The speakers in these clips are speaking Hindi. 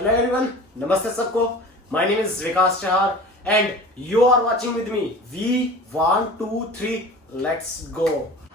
हेलो एवरीवन, नमस्ते सबको। My name is Vikas Chahar and you are watching with me V123 let's go.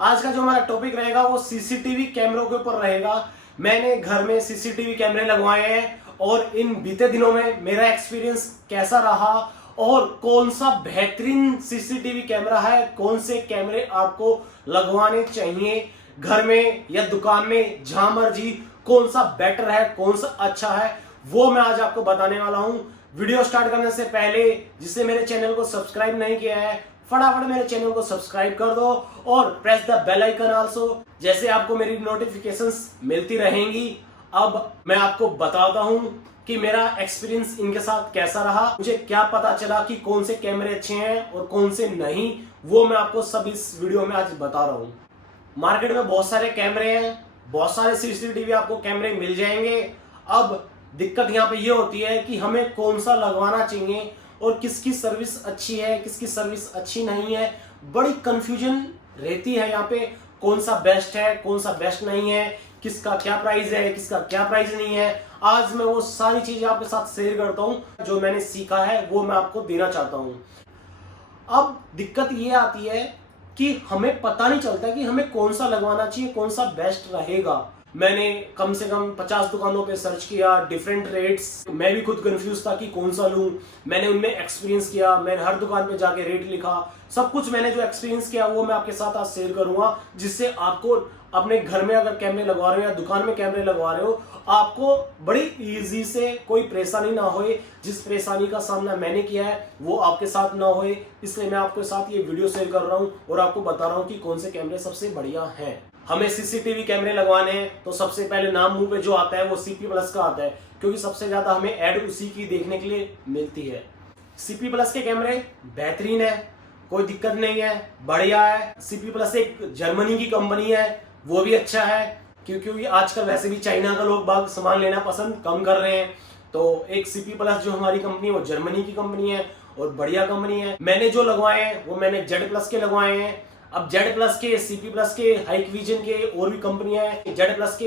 आज का जो हमारा टॉपिक रहेगा वो सीसीटीवी कैमरों के ऊपर रहेगा। मैंने घर में सीसीटीवी कैमरे लगवाए हैं और इन बीते दिनों में मेरा एक्सपीरियंस कैसा रहा और कौन सा बेहतरीन सीसीटीवी कैमरा है, कौन से कैमरे आपको लगवाने चाहिए घर में या दुकान में, जहां मर्जी, कौन सा बेटर है, कौन सा अच्छा है, वो मैं आज आपको बताने वाला हूं। वीडियो स्टार्ट करने से पहले जिसने मेरे चैनल को सब्सक्राइब नहीं किया है, फटाफट मेरे चैनल को सब्सक्राइब कर दो और press the bell icon also, जैसे आपको मेरी नोटिफिकेशंस मिलती रहेंगी। अब मैं आपको बताता हूं कि मेरा एक्सपीरियंस इनके साथ कैसा रहा, मुझे क्या पता चला कि कौन से कैमरे अच्छे हैं और कौन से नहीं, वो मैं आपको सब इस वीडियो में आज बता रहा हूं। मार्केट में बहुत सारे कैमरे हैं, बहुत सारे सीसीटीवी आपको कैमरे मिल जाएंगे। अब दिक्कत यहाँ पे ये होती है कि हमें कौन सा लगवाना चाहिए और किसकी सर्विस अच्छी है, किसकी सर्विस अच्छी नहीं है। बड़ी कंफ्यूजन रहती है यहाँ पे, कौन सा बेस्ट है, कौन सा बेस्ट नहीं है, किसका क्या प्राइस है, किसका क्या प्राइस नहीं है। आज मैं वो सारी चीजें आपके साथ शेयर करता हूँ, जो मैंने सीखा है वो मैं आपको देना चाहता हूँ। अब दिक्कत ये आती है कि हमें पता नहीं चलता कि हमें कौन सा लगवाना चाहिए, कौन सा बेस्ट रहेगा। मैंने कम से कम 50 दुकानों पे सर्च किया, डिफरेंट रेट्स, मैं भी खुद कंफ्यूज था कि कौन सा लूं। मैंने उनमें एक्सपीरियंस किया, मैंने हर दुकान पे जाके रेट लिखा, सब कुछ मैंने जो एक्सपीरियंस किया वो मैं आपके साथ आज शेयर करूंगा, जिससे आपको अपने घर में अगर कैमरे लगवा रहे हो या दुकान में कैमरे लगवा रहे हो, आपको बड़ी इजी से कोई परेशानी ना होए। जिस परेशानी का सामना मैंने किया है वो आपके साथ ना होए, इसलिए मैं आपके साथ ये वीडियो शेयर कर रहा हूँ और आपको बता रहा हूँ कि कौन से कैमरे सबसे बढ़िया हैं। हमें सीसीटीवी कैमरे लगवाने हैं तो सबसे पहले नाम मुंह पे जो आता है वो CP प्लस का आता है, क्योंकि सबसे ज्यादा हमें ऐड उसी की देखने के लिए मिलती है। CP प्लस के कैमरे बेहतरीन है, कोई दिक्कत नहीं है, बढ़िया है। CP प्लस एक जर्मनी की कंपनी है, वो भी अच्छा है, क्योंकि आजकल वैसे भी चाइना का लोग बाग सामान लेना पसंद कम कर रहे हैं। तो एक CP प्लस जो हमारी कंपनी है वो जर्मनी की कंपनी है और बढ़िया कंपनी है। मैंने जो लगवाए हैं वो मैंने Z प्लस के लगवाए हैं। अब Z प्लस के, CP प्लस के, हाइकविजन के और भी कंपनियां हैं। Z प्लस के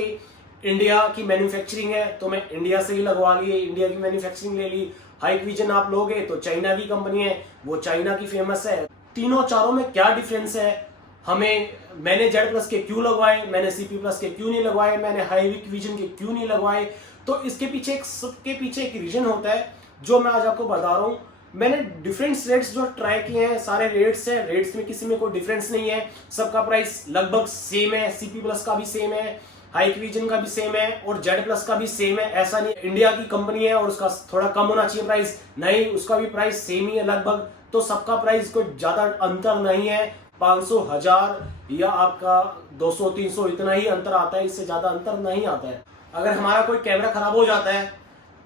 इंडिया की मैन्युफैक्चरिंग है तो मैं इंडिया से ही लगवा लिए, इंडिया की मैन्युफैक्चरिंग ले ली। हाइकविजन आप लोगे तो चाइना की कंपनी है, वो चाइना की फेमस है। तीनों चारों में क्या डिफरेंस है हमें, मैंने Z प्लस के क्यों लगवाए, मैंने CP प्लस के क्यों नहीं लगवाए, मैंने हाइकविजन के क्यों नहीं लगवाए, तो इसके पीछे सबके पीछे एक रीजन होता है जो मैं आज आपको बता रहा हूँ। मैंने डिफरेंट रेट्स जो ट्राई किए हैं, सारे रेट्स हैं, रेट्स में किसी में कोई डिफरेंस नहीं है, सबका प्राइस लगभग सेम है। CP प्लस का भी सेम है, हाइकविजन का भी सेम है और Z प्लस का भी सेम है। ऐसा नहीं इंडिया की कंपनी है और उसका थोड़ा कम होना चाहिए प्राइस, नहीं, उसका भी प्राइस सेम ही है लगभग। तो सबका प्राइस कोई ज्यादा अंतर नहीं है, 500, 1000 या आपका 200, 300 इतना ही अंतर आता है, इससे ज्यादा अंतर नहीं आता है। अगर हमारा कोई कैमरा खराब हो जाता है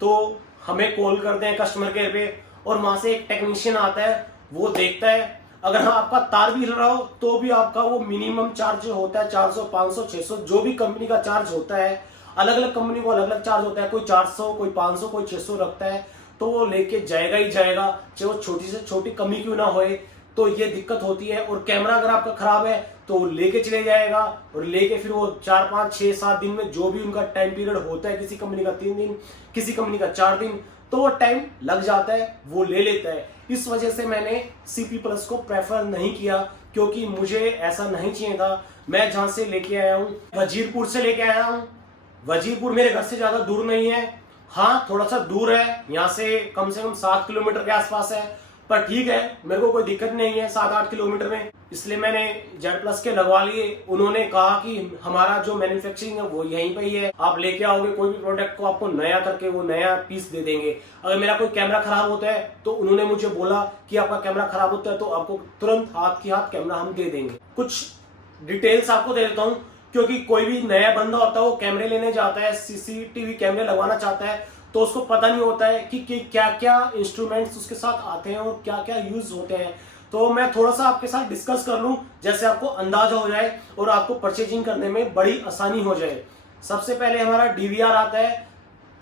तो हमें कॉल करते हैं कस्टमर केयर पे और वहां से एक टेक्नीशियन आता है, वो देखता है। अगर हाँ आपका तार भी हिल रहा हो तो भी आपका वो मिनिमम चार्ज होता है 400, 500, 600, जो भी कंपनी का चार्ज होता है। अलग अलग कंपनी को अलग अलग चार्ज होता है, कोई 400, कोई 500, कोई 600 रखता है, तो वो लेके जाएगा ही जाएगा, चाहे वो छोटी से छोटी कमी क्यों ना होए। तो ये दिक्कत होती है। और कैमरा अगर आपका खराब है तो वो लेके चले जाएगा और लेके फिर वो 4, 5, 6, 7 दिन में, जो भी उनका टाइम पीरियड होता है, किसी कंपनी का 3 दिन, किसी कंपनी का 4 दिन, तो वो टाइम लग जाता है, वो ले लेता है। इस वजह से मैंने CP प्लस को प्रेफर नहीं किया, क्योंकि मुझे ऐसा नहीं चाहिए था। मैं जहां से लेके आया हूँ, वजीरपुर से लेके आया हूँ। वजीरपुर मेरे घर से ज्यादा दूर नहीं है, हाँ थोड़ा सा दूर है, यहाँ से कम 7 किलोमीटर के आसपास है, पर ठीक है, मेरे को कोई दिक्कत नहीं है 7-8 किलोमीटर में, इसलिए मैंने Z प्लस के लगवा लिए। उन्होंने कहा कि हमारा जो मैन्युफैक्चरिंग है वो यहीं पे ही है, आप लेके आओगे कोई भी प्रोडक्ट को आपको नया करके वो नया पीस दे देंगे। अगर मेरा कोई कैमरा खराब होता है तो उन्होंने मुझे बोला कि आपका कैमरा खराब होता है तो आपको तुरंत हाथ की हाथ कैमरा हम दे देंगे। कुछ डिटेल्स आपको दे देता हूँ, क्योंकि कोई भी नया बंदा होता है वो कैमरे लेने जाता है, CCTV कैमरे लगवाना चाहता है, तो उसको पता नहीं होता है कि क्या क्या इंस्ट्रूमेंट्स उसके साथ आते हैं और क्या क्या यूज होते हैं। तो मैं थोड़ा सा आपके साथ डिस्कस कर लूं, जैसे आपको अंदाजा हो जाए और आपको परचेजिंग करने में बड़ी आसानी हो जाए। सबसे पहले हमारा DVR आता है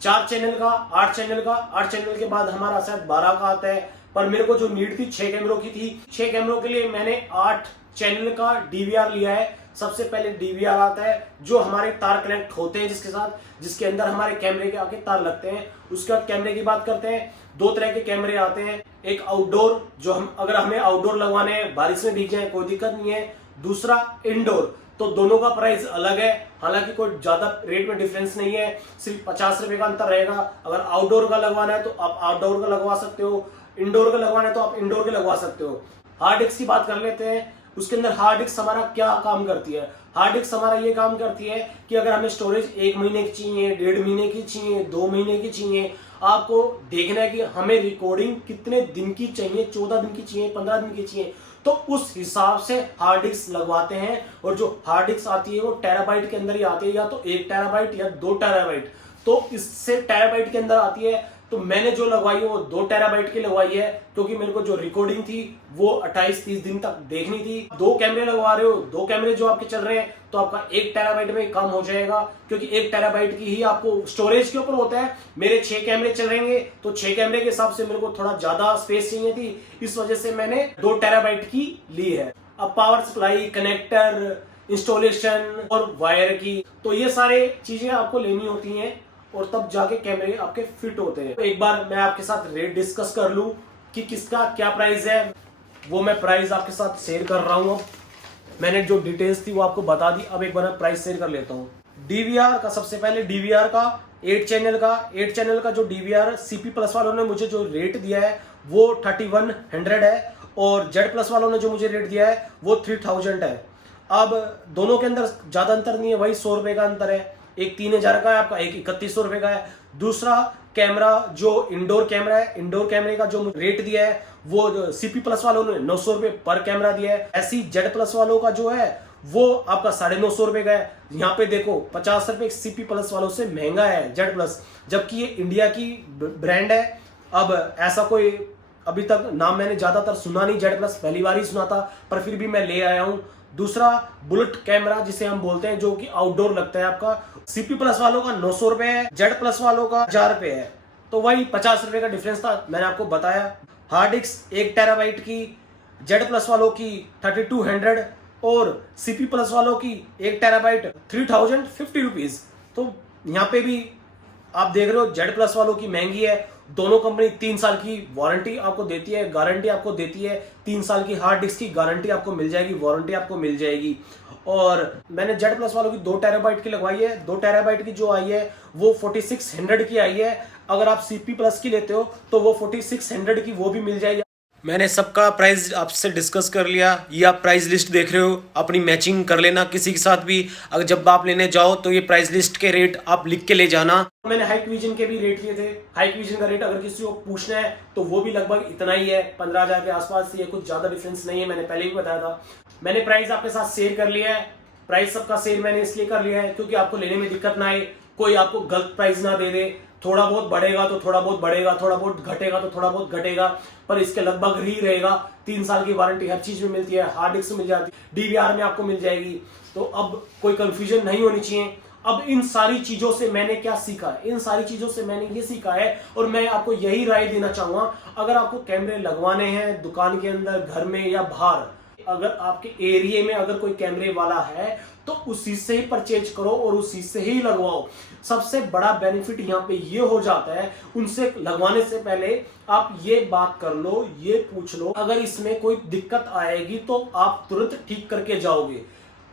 4 चैनल का, 8 चैनल का, 8 चैनल के बाद हमारा शायद 12 का आता है, पर मेरे को जो नीड थी 6 कैमरों की थी। 6 कैमरों के लिए मैंने 8 चैनल का DVR लिया है, सबसे पहले डीवीआर आता है, जो हमारे तार कनेक्ट होते हैं जिसके साथ, जिसके अंदर हमारे कैमरे के आगे तार लगते हैं। उसके बाद कैमरे की बात करते हैं, दो तरह के कैमरे आते हैं, एक आउटडोर, जो हम अगर हमें आउटडोर लगवाने हैं, बारिश में भीग जाए कोई दिक्कत नहीं है। दूसरा इंडोर, तो दोनों का प्राइस अलग है, हालांकि कोई ज्यादा रेट में डिफरेंस नहीं है, सिर्फ 50 रुपए का अंतर रहेगा। अगर आउटडोर का लगवाना है तो आप आउटडोर का लगवा सकते हो, इंडोर का लगवाना है तो आप इंडोर के लगवा सकते हो। हार्ड डिस्क की बात कर लेते हैं। उसके अंदर हार्ड डिस्क हमारा क्या काम करती है? हार्ड डिस्क हमारा ये काम करती है कि अगर हमें स्टोरेज 1 महीने की चाहिए, 1.5 महीने की चाहिए, 2 महीने की चाहिए, आपको देखना है कि हमें रिकॉर्डिंग कितने दिन की चाहिए, 14 दिन की चाहिए, 15 दिन की चाहिए, तो उस हिसाब से हार्ड डिस्क लगवाते हैं। और जो हार्ड डिस्क आती है वो टेराबाइट के अंदर ही आती है, या तो 1 टेराबाइट या 2 टेराबाइट। तो इससे टेराबाइट के अंदर आती है। तो मैंने जो लगवाई है वो 2 टेराबाइट की लगवाई है, क्योंकि मेरे को जो रिकॉर्डिंग थी वो 28-30 दिन तक देखनी थी। 2 कैमरे लगवा रहे हो, 2 कैमरे जो आपके चल रहे हैं, तो आपका 1 टेराबाइट में काम हो जाएगा, क्योंकि 1 टेराबाइट की ही आपको स्टोरेज के ऊपर होता है। मेरे 6 कैमरे चल रहेंगे, तो 6 कैमरे के हिसाब से मेरे को थोड़ा ज्यादा स्पेस चाहिए थी, इस वजह से मैंने 2 टेराबाइट की ली है। अब पावर सप्लाई, कनेक्टर, इंस्टॉलेशन और वायर की, तो ये सारे चीजें आपको लेनी होती हैं और तब जाके कैमरे आपके फिट होते हैं। तो एक बार मैं आपके साथ रेट डिस्कस कर लूं कि किसका क्या प्राइस है, वो मैं प्राइस आपके साथ शेयर कर रहा हूं। मैंने जो डिटेल्स थी वो आपको बता दी, अब एक बार मैं प्राइस शेयर कर लेता हूं। डीवीआर का, सबसे पहले डीवीआर का 8 चैनल का जो डीवीआर सीपी प्लस वालों ने मुझे जो रेट दिया है वो 3100 है, और जेड प्लस वालों ने जो मुझे रेट दिया है वो 3000 है। अब दोनों के अंदर ज्यादा अंतर नहीं है, वही 100 रुपए का अंतर है। एक 3000 का है आपका, एक 3100 रुपए का है। दूसरा कैमरा जो इंडोर कैमरा है, इंडोर कैमरे का जो रेट दिया है वो सीपी प्लस वालों ने 900 रुपए पर कैमरा दिया है। ऐसी जेड प्लस वालों का जो है वो आपका 950 रुपए का है। यहाँ पे देखो 50 रुपए सीपी प्लस वालों से महंगा है जेड प्लस, जबकि ये इंडिया की ब्रांड है। अब ऐसा कोई अभी तक नाम मैंने ज्यादातर सुना नहीं, जेड प्लस पहली बार ही सुना था, पर फिर भी मैं ले आया हूं। दूसरा बुलेट कैमरा जिसे हम बोलते हैं, जो कि आउटडोर लगता है आपका, सीपी प्लस वालों का 900 रुपए है, जेड प्लस वालों का 1000 रुपए है। तो वही 50 रुपए का डिफरेंस था, मैंने आपको बताया। हार्ड डिस्क 1 टेराबाइट की जेड प्लस वालों की 3200, और सीपी प्लस वालों की 1 टेराबाइट 3050 रुपीज। तो यहाँ पे भी आप देख रहे हो जेड प्लस वालों की महंगी है। दोनों कंपनी 3 साल की वारंटी आपको देती है, गारंटी आपको देती है। 3 साल की हार्ड डिस्क की गारंटी आपको मिल जाएगी, वारंटी आपको मिल जाएगी। और मैंने जेड प्लस वालों की 2 टेराबाइट की लगवाई है। 2 टेराबाइट की जो आई है वो 4600 की आई है। अगर आप सीपी प्लस की लेते हो तो वो 4600 की वो भी मिल जाएगी। मैंने सबका प्राइस आपसे डिस्कस कर लिया। ये आप प्राइस लिस्ट देख रहे हो, अपनी मैचिंग कर लेना किसी के साथ भी। अगर जब आप लेने जाओ तो ये प्राइस लिस्ट के रेट आप लिख के ले जाना। मैंने हाइक विजन के भी रेट लिए थे। हाइक विजन का रेट अगर किसी को पूछना है तो वो भी लगभग इतना ही है, 15,000 के आसपास। ये कुछ ज्यादा डिफरेंस नहीं है, मैंने पहले भी बताया था। मैंने प्राइस आपके साथ शेयर कर लिया है। प्राइस सबका शेयर मैंने इसलिए कर लिया है क्योंकि आपको लेने में दिक्कत ना आए, कोई आपको गलत प्राइस ना दे दे। थोड़ा बहुत बढ़ेगा तो थोड़ा बहुत बढ़ेगा, थोड़ा बहुत घटेगा तो थोड़ा बहुत घटेगा, पर इसके लगभग ही रहेगा। 3 साल की वारंटी हर चीज में मिलती है, हार्ड डिस्क मिल जाती है, डीवीआर में आपको मिल जाएगी। तो अब कोई कंफ्यूजन नहीं होनी चाहिए। अब इन सारी चीजों से मैंने क्या सीखा है? इन सारी चीजों से मैंने ये सीखा है, और मैं आपको यही राय देना चाहूंगा, अगर आपको कैमरे लगवाने हैं दुकान के अंदर, घर में या बाहर, अगर आपके एरिया में अगर कोई कैमरे वाला है तो उसी से ही परचेज करो और उसी से ही लगवाओ। सबसे बड़ा बेनिफिट यहाँ पे ये हो जाता है, उनसे लगवाने से पहले आप ये बात कर लो, ये पूछ लो, अगर इसमें कोई दिक्कत आएगी तो आप तुरंत ठीक करके जाओगे।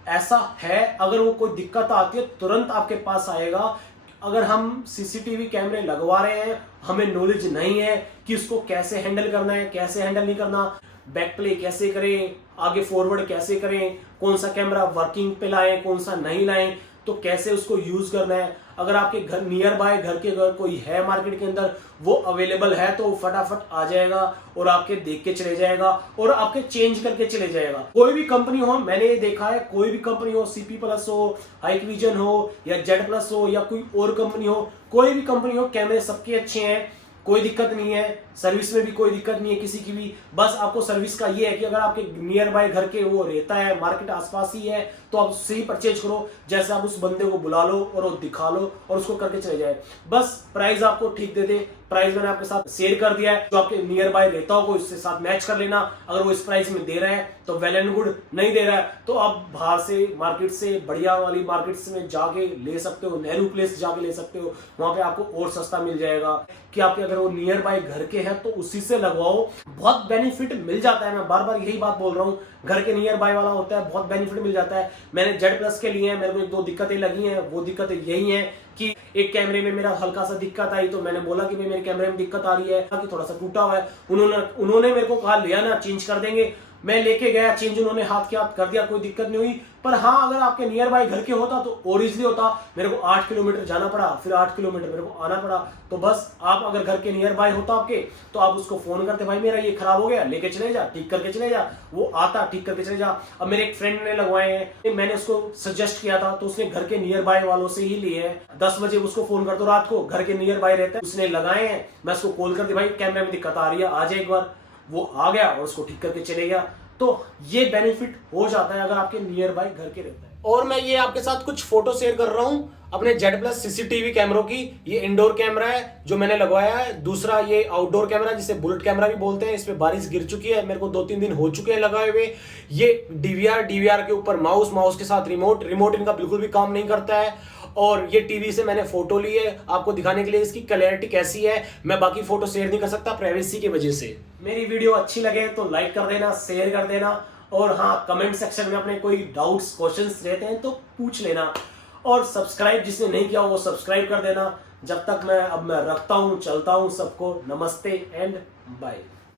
ऐसा है, अगर वो कोई दिक्कत आती है तुरंत आपके पास आएगा। अगर हम सीसीटीवी कैमरे लगवा रहे हैं, हमें नॉलेज नहीं है कि उसको कैसे हैंडल करना है, कैसे हैंडल नहीं करना, बैक प्ले कैसे करें, आगे फॉरवर्ड कैसे करें, कौन सा कैमरा वर्किंग पे लाएं, कौन सा नहीं लाएं, तो कैसे उसको यूज करना है। अगर आपके घर नियर बाय, घर के घर कोई है मार्केट के अंदर, वो अवेलेबल है तो फटाफट आ जाएगा और आपके देख के चले जाएगा और आपके चेंज करके चले जाएगा। कोई भी कंपनी हो, मैंने ये देखा है, कोई भी कंपनी हो, सीपी प्लस हो, हाइक विजन हो या जेड प्लस हो या कोई और कंपनी हो, कोई भी कंपनी हो, कैमरे सबके अच्छे हैं, कोई दिक्कत नहीं है। सर्विस में भी कोई दिक्कत नहीं है किसी की भी। बस आपको सर्विस का ये है कि अगर आपके नियर बाय घर के वो रहता है, मार्केट आसपास ही है, तो आप उससे ही परचेज करो। जैसे आप उस बंदे को बुला लो और वो दिखा लो और उसको करके चले जाए। बस प्राइस आपको ठीक दे दे, प्राइस मैंने आपके साथ शेयर कर दिया है। जो आपके नियर बाय रहता हो उससे साथ मैच कर लेना। अगर वो इस प्राइस में दे रहे हैं तो वेल एंड गुड, नहीं दे रहा है तो आप बाहर से मार्केट से बढ़िया वाली मार्केट्स में जाके ले सकते हो, नेहरू प्लेस जाके ले सकते हो, वहां पे आपको और सस्ता मिल जाएगा। कि आपके अगर वो नियर बाय घर के हैं तो उसी से लगवाओ, बहुत बेनिफिट मिल जाता है। मैं बार बार यही बात बोल रहा हूँ, घर के नियर बाय वाला होता है, बहुत बेनिफिट मिल जाता है। मैंने जेड प्लस के लिए मेरे को एक दो दिक्कतें लगी हैं, वो दिक्कतें यही हैं कि एक कैमरे में मेरा हल्का सा दिक्कत आई, तो मैंने बोला कि भाई मेरे कैमरे में दिक्कत आ रही है कि थोड़ा सा टूटा हुआ है। उन्होंने मेरे को कहा लिया ना चेंज कर देंगे, मैं लेके गया चेंज, उन्होंने हाथ के हाथ कर दिया, कोई दिक्कत नहीं हुई। पर हाँ, अगर आपके नियर बाय घर के होता तो और इजली होता। मेरे को 8 किलोमीटर जाना पड़ा, फिर 8 किलोमीटर मेरे को आना पड़ा। तो बस आप अगर घर के नियर बाय होता आपके तो आप उसको फोन करते, भाई मेरा ये खराब हो गया, लेके चले जा, ठीक करके चले जा। वो आता, ठीक करके चले जा। अब मेरे एक फ्रेंड ने लगवाए हैं, मैंने उसको सजेस्ट किया था तो उसने घर के नियर बाय वालों से ही लिए हैं। 10 बजे उसको फोन कर दो रात को, घर के नियर बाय रहता है, उसने लगाए हैं। मैं उसको कॉल कर दी, भाई कैमरे में दिक्कत आ रही है, आ जाए एक बार। वो आ गया और उसको ठीक करके चले गया। तो ये बेनिफिट हो जाता है अगर आपके नियर बाय घर के रहता है। और मैं ये आपके साथ कुछ फोटो शेयर कर रहा हूं अपने जेड प्लस सीसीटीवी कैमरों की। ये इंडोर कैमरा है जो मैंने लगवाया है। दूसरा ये आउटडोर कैमरा जिसे बुलेट कैमरा भी बोलते हैं। इस पे बारिश गिर चुकी है, मेरे को 2-3 दिन हो चुके हैं लगाए हुए। ये डीवीआर के ऊपर माउस के साथ रिमोट इनका बिल्कुल भी काम नहीं करता है। और ये टीवी से मैंने फोटो ली है आपको दिखाने के लिए इसकी क्लैरिटी कैसी है। मैं बाकी फोटो शेयर नहीं कर सकता प्राइवेसी की वजह से। मेरी वीडियो अच्छी लगे तो लाइक कर देना, शेयर कर देना, और हाँ, कमेंट सेक्शन में अपने कोई डाउट्स क्वेश्चंस रहते हैं तो पूछ लेना। और सब्सक्राइब जिसने नहीं किया वो सब्सक्राइब कर देना। जब तक मैं रखता हूँ, चलता हूँ। सबको नमस्ते एंड बाय।